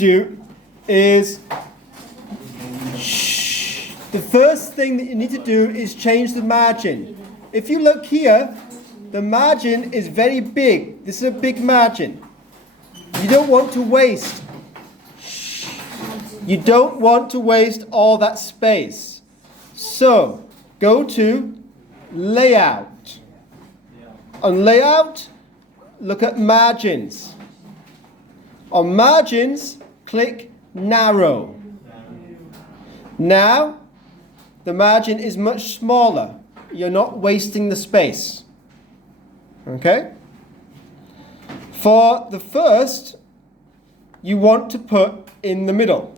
do is, the first thing that you need to do is change the margin. If you look here, the margin is very big. This is a big margin. You don't want to waste. You don't want to waste all that space. So, go to Layout. On Layout, look at Margins. On Margins, click Narrow. Now, the margin is much smaller. You're not wasting the space. Okay? For the first, you want to put in the middle.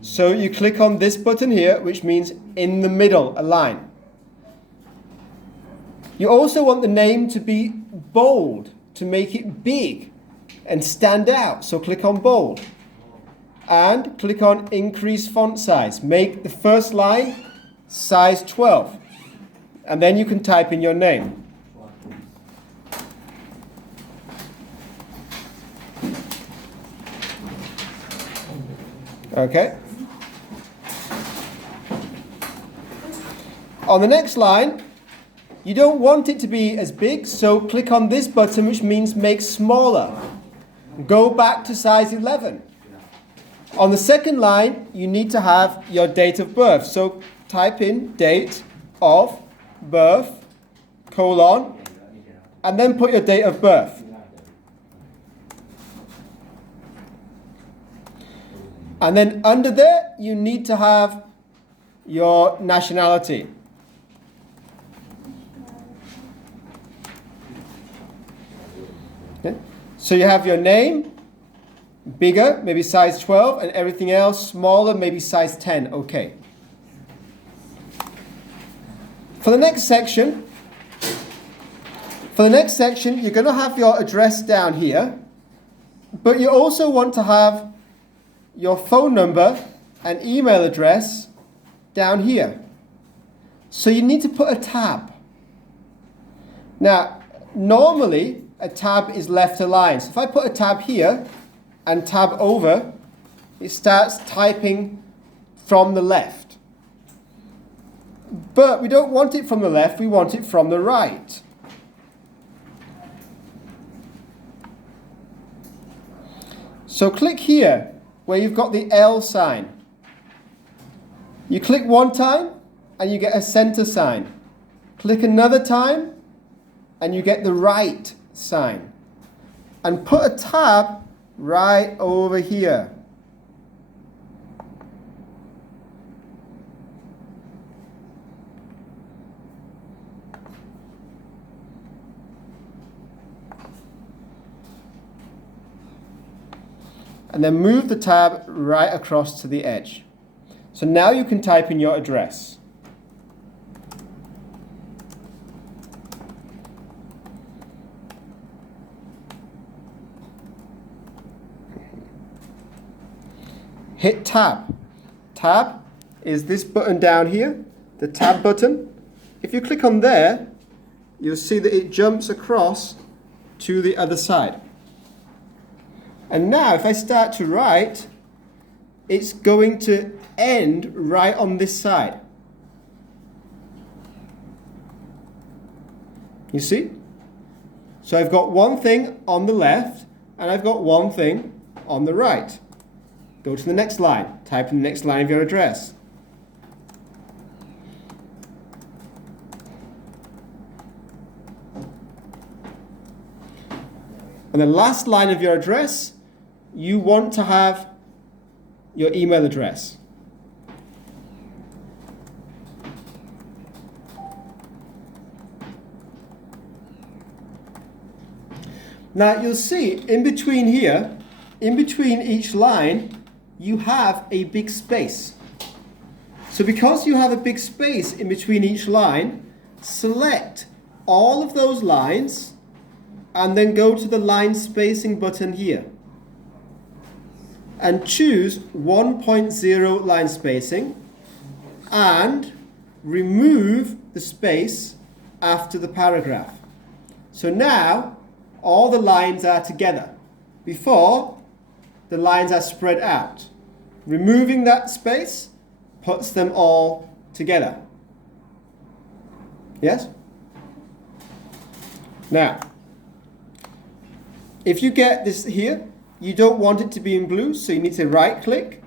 So you click on this button here, which means in the middle, a line. You also want the name to be bold, to make it big and stand out. So click on bold. And click on increase font size. Make the first line size 12. And then you can type in your name. Okay. On the next line, you don't want it to be as big, so click on this button, which means make smaller. Go back to size 11. On the second line, you need to have your date of birth. So type in date of birth, colon, and then put your date of birth. And then under there, you need to have your nationality. Okay. So you have your name, bigger, maybe size 12, and everything else smaller, maybe size 10. Okay. For the next section, you're going to have your address down here, but you also want to have your phone number and email address down here. So you need to put a tab. Now, normally a tab is left aligned. So if I put a tab here and tab over, it starts typing from the left. But we don't want it from the left, we want it from the right. So click here where you've got the L sign. You click one time and you get a center sign. Click another time and you get the right sign. And put a tab right over here. And then move the tab right across to the edge. So now you can type in your address. Hit tab. Tab is this button down here, the tab button. If you click on there, you'll see that it jumps across to the other side. And now if I start to write, it's going to end right on this side. You see? So I've got one thing on the left and I've got one thing on the right. Go to the next line. Type in the next line of your address. And the last line of your address, you want to have your email address. Now you'll see in between here, in between each line, you have a big space. So because you have a big space in between each line, select all of those lines and then go to the line spacing button here. And choose 1.0 line spacing and remove the space after the paragraph. So now all the lines are together. Before, the lines are spread out. Removing that space puts them all together. Yes? Now, if you get this here, you don't want it to be in blue, so you need to right click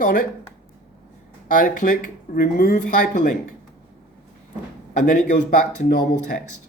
on it, and click Remove Hyperlink. And then it goes back to normal text.